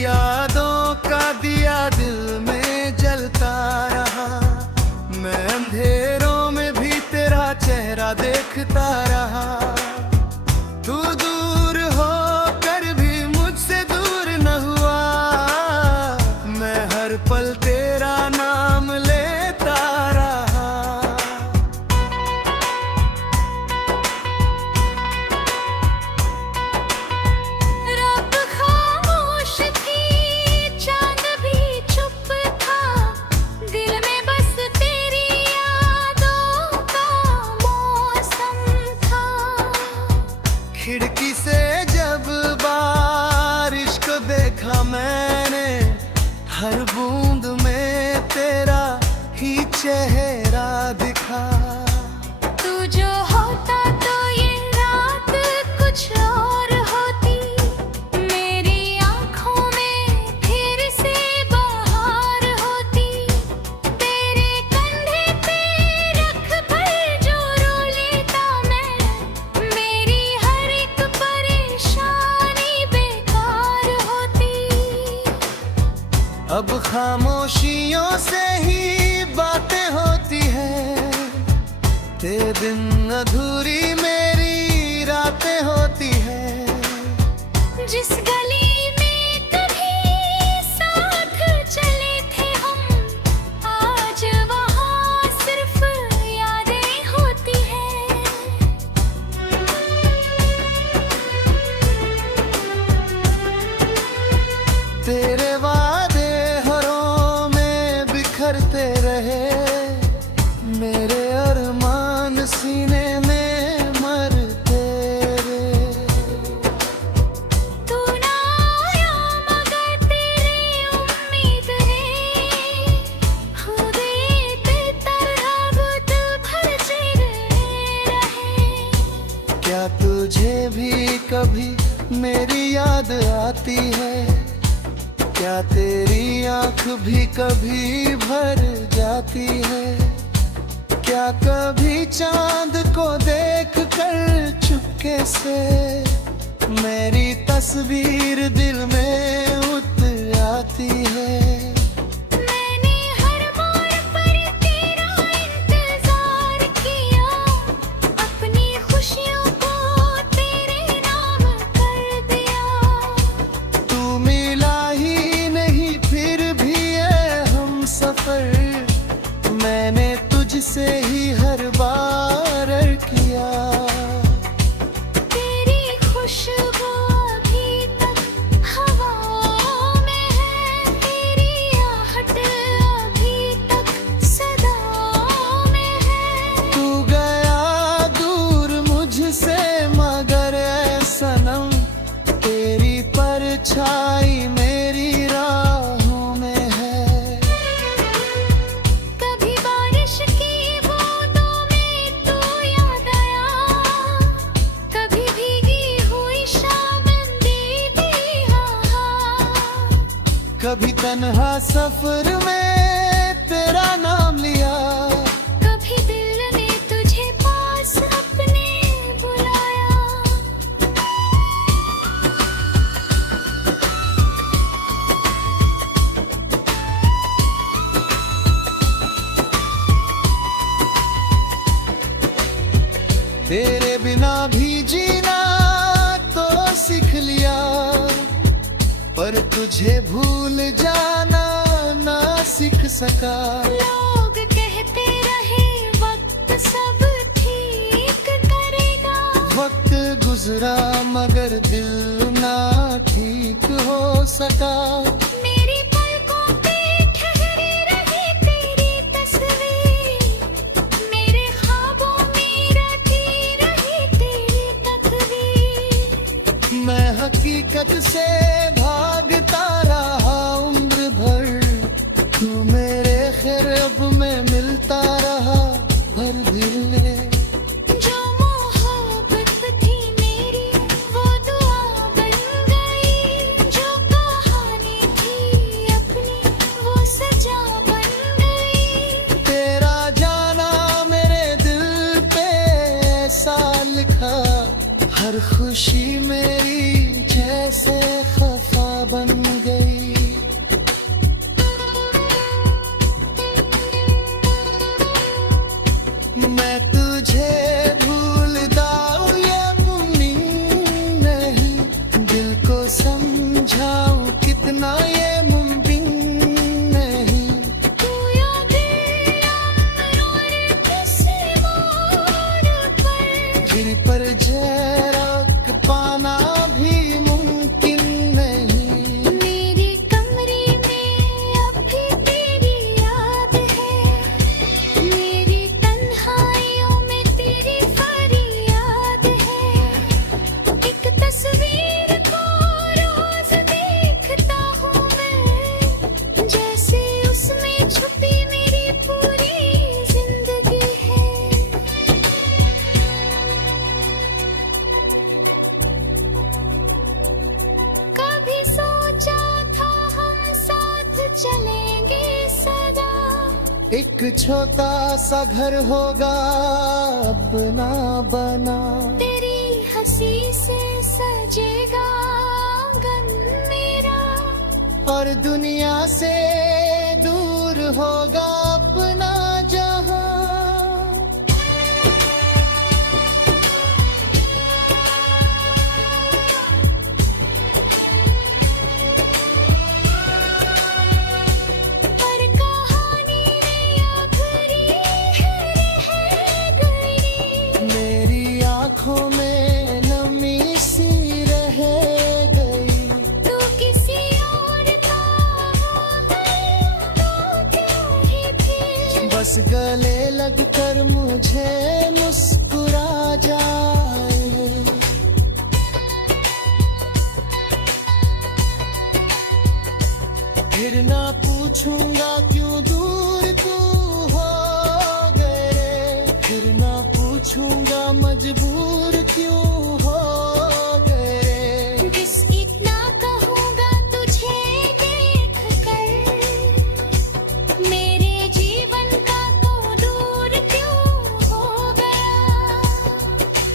यादों का दिया दिल में जलता रहा। मैं अंधेरों में भी तेरा चेहरा देखता रहा। तू दूर होकर भी मुझसे दूर न हुआ। मैं हर पल तेरा नाम लेता रहा। रात खामोश थी, चांद भी चुप था। दिल में बस तेरी यादों का मौसम था। खिड़की से जब बारिश को देखा मैंने, हर बूंद में तेरा ही चेहरा दिखा। तू जो होता तो ये रात कुछ और होती। मेरी आँखों में फिर से बहार होती। तेरे कंधे पे रख कर जो रो लेता मैं, मेरी हर एक परेशानी बेकार होती। अब खामोशियों से ही बातें होती हैं। तेरे बिन अधूरी मेरी रातें होती हैं। जिस गली में कभी साथ चले थे हम, आज वहाँ सिर्फ यादें होती हैं। तेरे वादे हरों में बिखरते रहे। मेरे अरमान सीने में मरते रहे। तू ना आया मगर तेरी उम्मीद ने खुद एक तरह गुट भरते रहे। क्या तुझे भी कभी मेरी याद आती है? क्या तेरी आँख भी कभी भर जाती है? क्या कभी चांद को देख कर चुपके से मेरी तस्वीर दिल में उतर आती है? मैंने हर मोड़ पर तेरा इंतजार किया। अपनी खुशियों को तेरे नाम कर दिया। तू मिला ही नहीं फिर भी ये हम सफर। मैंने तुझसे ही हर बार किया। तेरी खुशबू अभी तक हवाओं में है। तेरी आहट अभी तक सदाओं में है। तू गया दूर मुझसे मगर ऐ सनम, तेरी परछाई मेरी राहों में है। कभी बारिश की बूंदों में तू याद आया। कभी भीगी हुई शाबंदी थी हाँ। कभी तन्हा सफर में तेरा नाम लिया। कभी दिल ने तुझे पास अपने बुलाया। तेरे बिना भी जीना तो सीख लिया, पर तुझे भूल जाना ना सीख सका। लोग कहते रहे वक्त सब ठीक करेगा। वक्त गुजरा मगर दिल ना ठीक हो सका। मेरी पलकों पे ठहरी रही तेरी तस्वीर। मेरे ख्वाबों में रटी रही तेरी तकदीर। मैं हकीकत से भागता रहा उम्र भर। तू मेरे ख्वाब में मिलता रहा हर दिल ने। जो मोहब्बत थी मेरी वो दुआ बन गई। जो कहानी थी अपनी वो सजा बन गई। तेरा जाना मेरे दिल पे ऐसा लिखा, हर खुशी मेरी जैसे खफा बन गई। चलेंगे सदा। एक छोटा सा घर होगा अपना बना, तेरी हंसी से सजेगा आंगन मेरा। और दुनिया से दूर होगा अपना जहां। पर कहानी में आखिरी रह गई। मेरी आंखों में नमी सी रह गई। तू किसी और का क्यों ही थी। बस गले लगकर मुझे मुस्कुरा जाए। फिर ना पूछूंगा क्यों दूर तू हो गए। फिर ना पूछूंगा मजबूर क्यों हो गए। बस इतना कहूँगा तुझे देख कर, मेरे जीवन का तो दूर क्यों हो गया।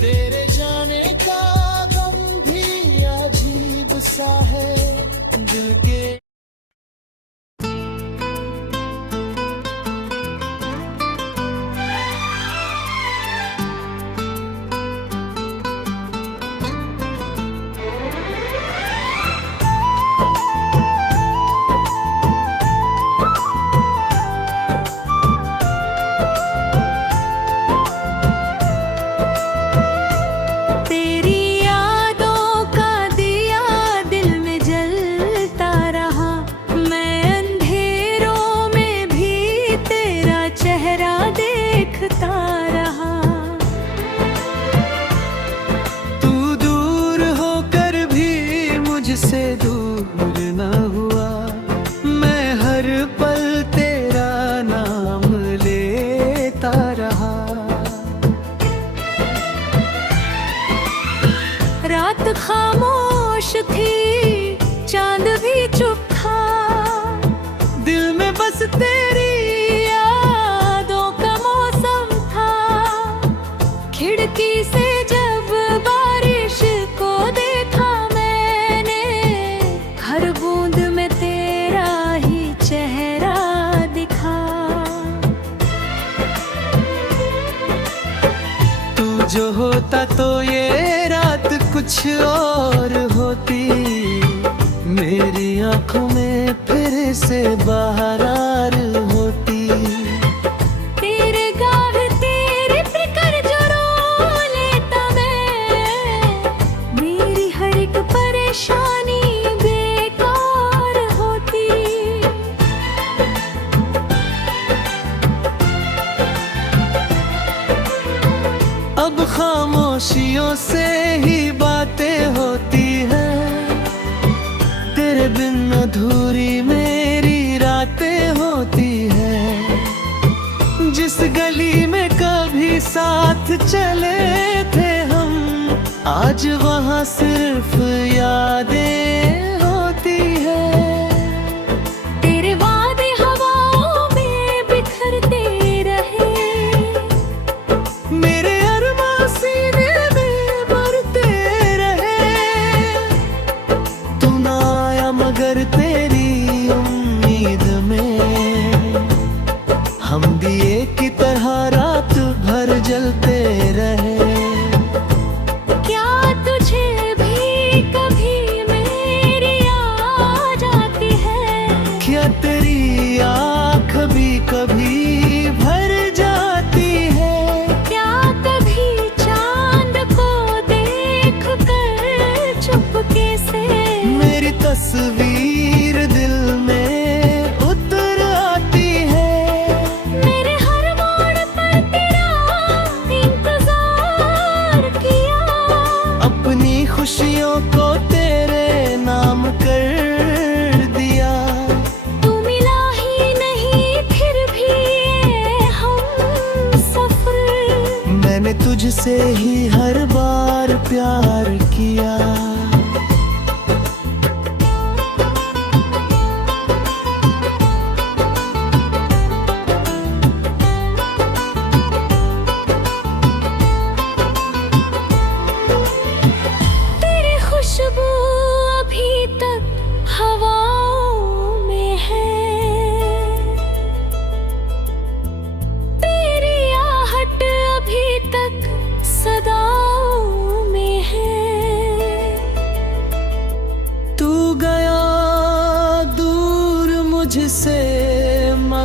तेरे जाने का गम भी अजीब सा है दिल के। तेरी यादों का दिया दिल में जलता रहा। मैं अंधेरों में भी तेरा चेहरा देखता रहा। तू दूर होकर भी मुझसे दूर न हुआ। मैं हर पल तेरा नाम लेता रहा। रात खामोश थी, चांद भी चुप था। दिल में बस तेरी यादों का मौसम था। खिड़की से जब बारिश को देखा मैंने, हर बूंद में तेरा ही चेहरा दिखा। तू जो होता तो ये रात कुछ और होती। मेरी आंखों में फिर से बहार होती। तेरे गाल तेरे फिकर जो रो लेता मैं, मेरी हर एक परेशानी बेकार होती। अब खामोशियों से ही बातें होती हैं। तेरे बिन अधूरी मेरी रातें होती हैं। जिस गली में कभी साथ चले थे हम, आज वहाँ सिर्फ यादें होती हैं। तेरे वादे हवाओं में बिखरते रहे। मेरे अरमां सीने में भरते रहे। तू ना आया मगर तेरी उम्मीद में हम दिए की तरह रात भर जलते रहे। क्या तुझे भी कभी मेरी याद आती है? क्या तेरी आँख भी कभी भर जाती है? क्या कभी चांद को देख कर चुपके से मेरी तस्वीर दिल में उतर आती है। मेरे हर मोड़ पर तेरा इंतजार किया। अपनी खुशियों को तेरे नाम कर दिया। तू मिला ही नहीं फिर भी ये हम सफर। मैंने तुझसे ही हर बार प्यार किया।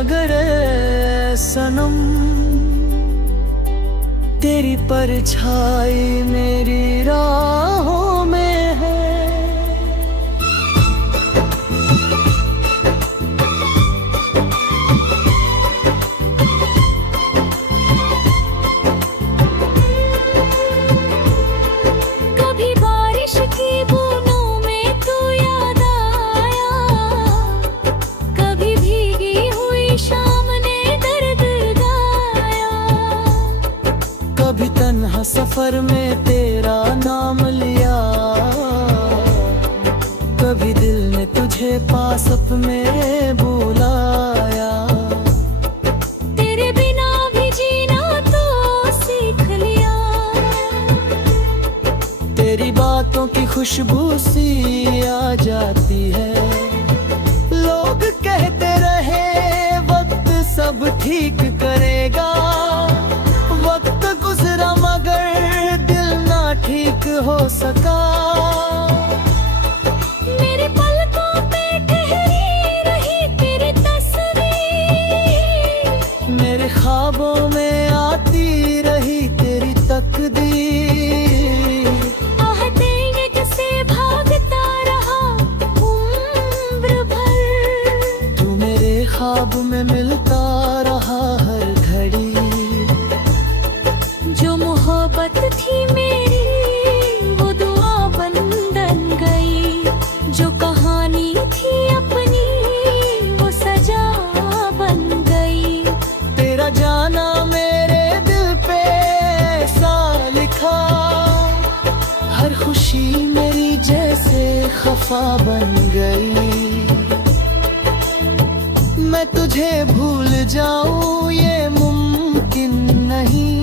मगर ऐ सनम तेरी परछाई मेरी राहों में है। कभी बारिश की बूंदों में तू याद आया, कभी भीगी हुई शाम ने दर्द गाया। कभी तन्हा सफर में तेरा नाम लिया, कभी दिल ने तुझे पास अपने बुलाया। तेरे बिना भी जीना तो सीख लिया, तेरी बातों की खुशबू सी आ जाती है। लोग कहते रहे वक्त सब ठीक करेगा, वक्त गुजरा मगर दिल ना ठीक हो सका। मेरे पलकों पे ठहरी रही तेरी तस्वीर, मेरे ख्वाबों में आती रही तेरी तकदीर। आहते एक से भागता रहा उम्र भर, तू मेरे ख्वाब में मिलता रहा हर घड़ी। जो मोहब्बत थी मेरी वो दुआ बन गई, जो कहानी थी अपनी वो सजा बन गई। तेरा जाना मेरे दिल पे ऐसा लिखा, हर खुशी मेरी जैसे खफा बन गई। मैं तुझे भूल जाऊं ये मुमकिन नहीं,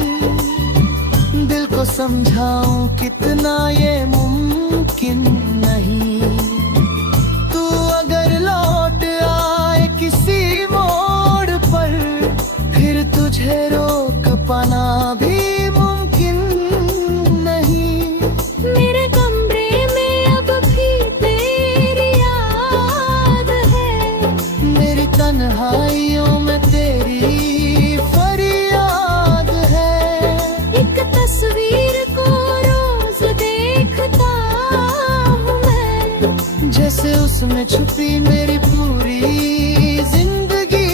दिल को समझाऊं कितना ये मुमकिन नहीं। तू अगर लौट आए किसी मोड़ पर, फिर तुझे रोक पाना भी मुमकिन नहीं। मेरे कमरे में अब भी तेरी याद है, मेरी तन्हाइयों में तेरी फरियाद है। एक तस्वीर को रोज देखता हूँ मैं, जैसे उसमें छुपी मेरी पूरी जिंदगी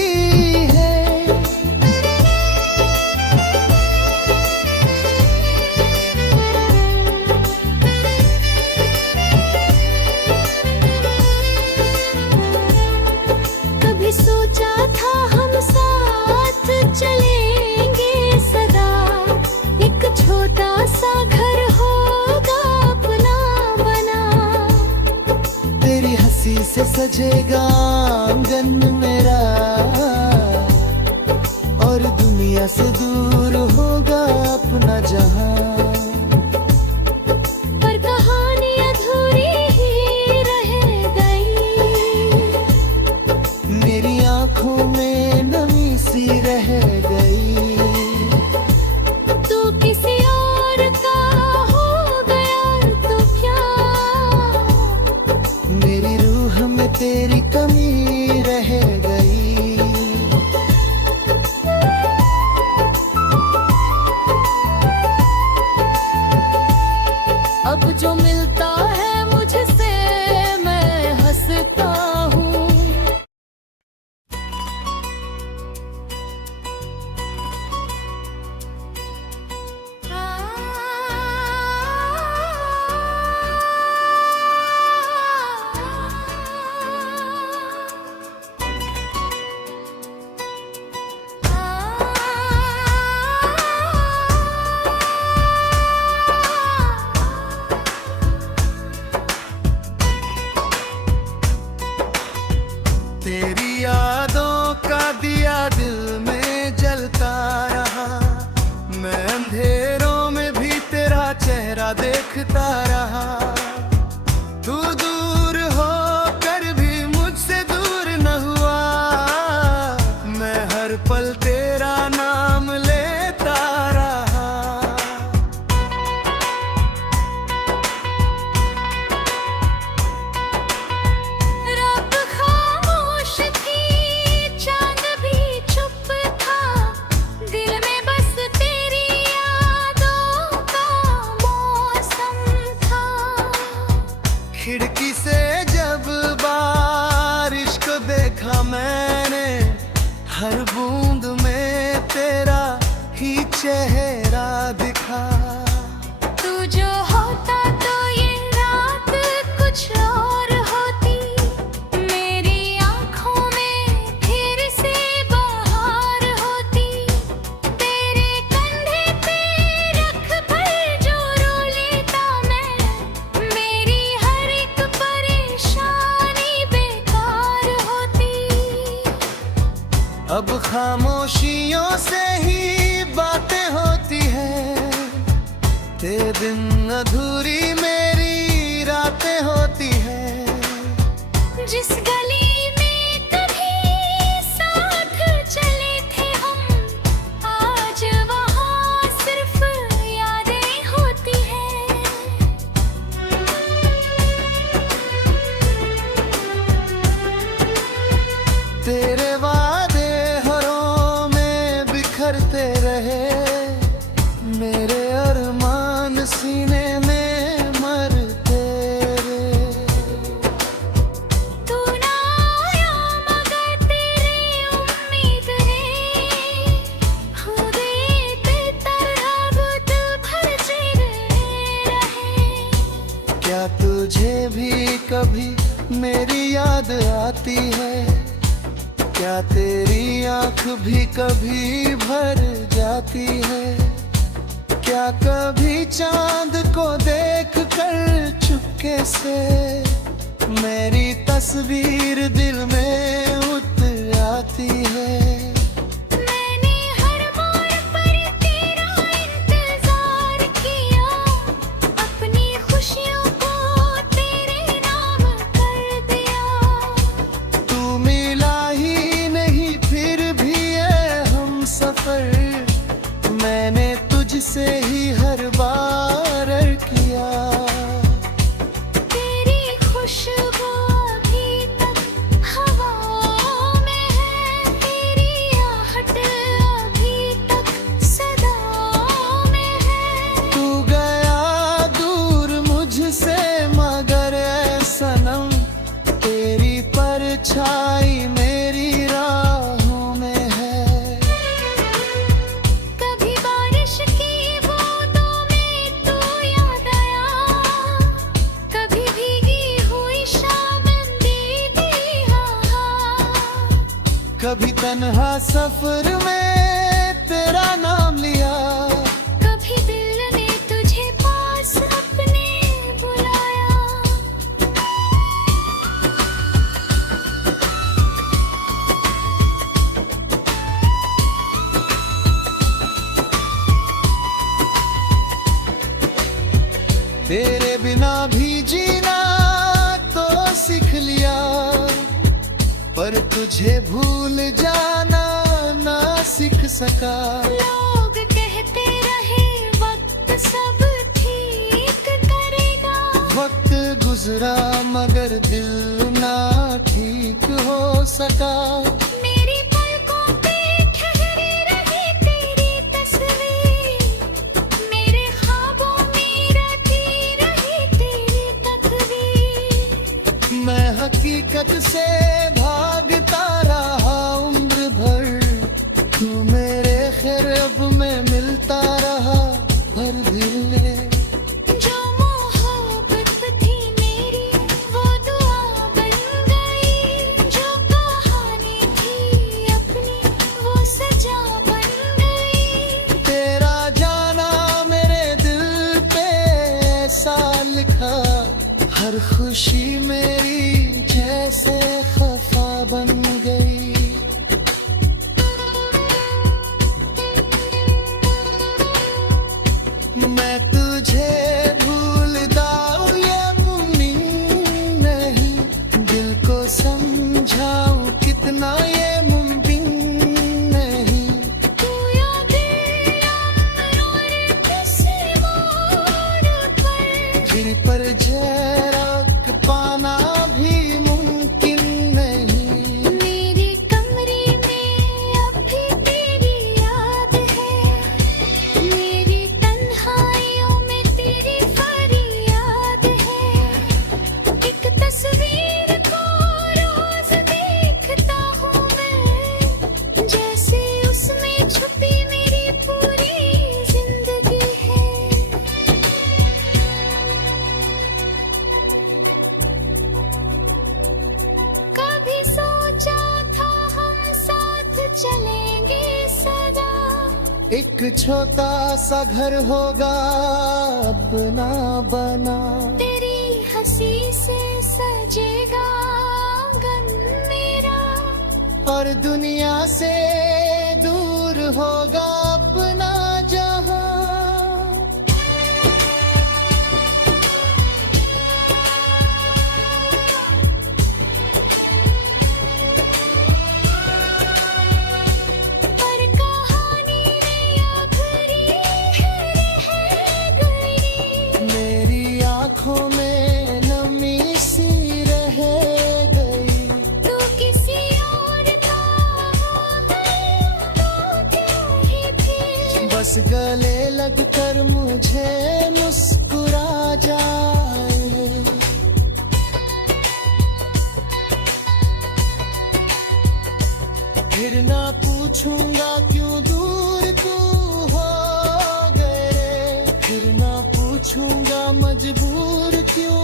है। कभी सोचा था हम साथ चलेंगे सदा, एक छोटा सा घर होगा अपना बना। तेरी हंसी से सजेगा आंगन मेरा, और दुनिया से दूर होगा अपना जहां। पर कहानी अधूरी ही रह गई, मेरी आंखों में नमी सी रह गई। तू किसी और का हो गया तो क्या, मेरी रूह में तेरी कमी रह गई। अब जो मिलता है मुझसे मैं हंसता हूँ। तेरी यादों का दिया दिल में जलता रहा, मैं अंधेरों में भी तेरा चेहरा देखता रहा। तू दूर हो कर भी मुझसे दूर न हुआ, मैं हर पल तेरा नाम लेता रहा। रात खामोश थी चांद भी हर बूंद में तेरा ही चेहरा दिखा। तू जो होता तो ये रात कुछ और होती, मेरी आंखों में फिर से बहार होती। तेरे कंधे पे रख कर जो रो लेता मैं, मेरी हर एक परेशानी बेकार होती। अब खामोशियों से ही बातें होती हैं, तेरे बिन अधूरी मेरी रातें होती हैं। जिस गली में कभी साथ चले थे हम, आज वहाँ सिर्फ यादें होती हैं। तेरे वादे हरों में बिखरते रहे, मेरे अरमान सीने में मरते रहे। तू ना आया मगर तेरी उम्मीद ने खुद बेतरह बुत भर रहे। क्या तुझे भी कभी मेरी याद आती है? क्या तेरी आंख भी कभी भर जाती है? क्या कभी चांद को देख कर चुपके से मेरी तस्वीर दिल में उतर आती है? मैंने हर मोड़ पर तेरा इंतजार किया, अपनी खुशियों को तेरे नाम कर दिया। तू मिला ही नहीं फिर भी ये हम सफर, मैंने तुझसे ही हर बार किया। तेरी खुशबू अभी तक हवाओं में है, तेरी आहट अभी तक सदाओं में है। तू गया दूर मुझसे मगर ऐ सनम, तेरी परछाई मेरी राहों में है। कभी बारिश की बूंदों में तू याद आया, कभी भीगी हुई शाबंदी दी हाँ। कभी तन्हा सफर में तेरा नाम लिया, कभी दिल ने तुझे पास अपने बुलाया। तेरे बिना भी जीना तो सीख लिया, पर तुझे भूल जाना ना सीख सका। लोग कहते रहे वक्त सब ठीक करेगा, वक्त गुजरा मगर दिल ना ठीक हो सका। मेरी पलकों पे ठहरी रही तेरी तस्वीर, मेरे ख्वाबों में रखी रही तेरी तकदीर। मैं हकीकत से भागता रहा उम्र भर, तू मेरे ख्वाब में मिलता रहा हर दिल में। जो मोहब्बत थी मेरी वो दुआ बन गई, जो कहानी थी अपनी वो सजा बन गई। तेरा जाना मेरे दिल पे ऐसा लिखा, हर खुशी मेरी जैसे खफा बन गई। मैं तुझे भूलता हूँ ये मुमकिन नहीं, दिल को समझाऊं कितना ये मुमकिन नहीं। तू याद किसी मोड़ पर झलक पाना भी मुमकिन नहीं। मेरी कमरे में अब भी तेरी याद है, मेरी तन्हाइयों में तेरी फरियाद है। एक तस्वीर को रोज देखता हूँ चलेंगे सदा। एक छोटा सा घर होगा अपना बना, तेरी हंसी से सजेगा आंगन मेरा। और दुनिया से दूर होगा अपना जहां। पर कहानी में आखिरी रह गई। मेरी आंखों में नमी सी रह गई। तू किसी और का ही थी। बस गले लगकर मुझे मुस्कुरा जाए। फिर ना पूछूंगा क्यों दूर तू हो गए। फिर ना पूछूंगा मजबूर क्यों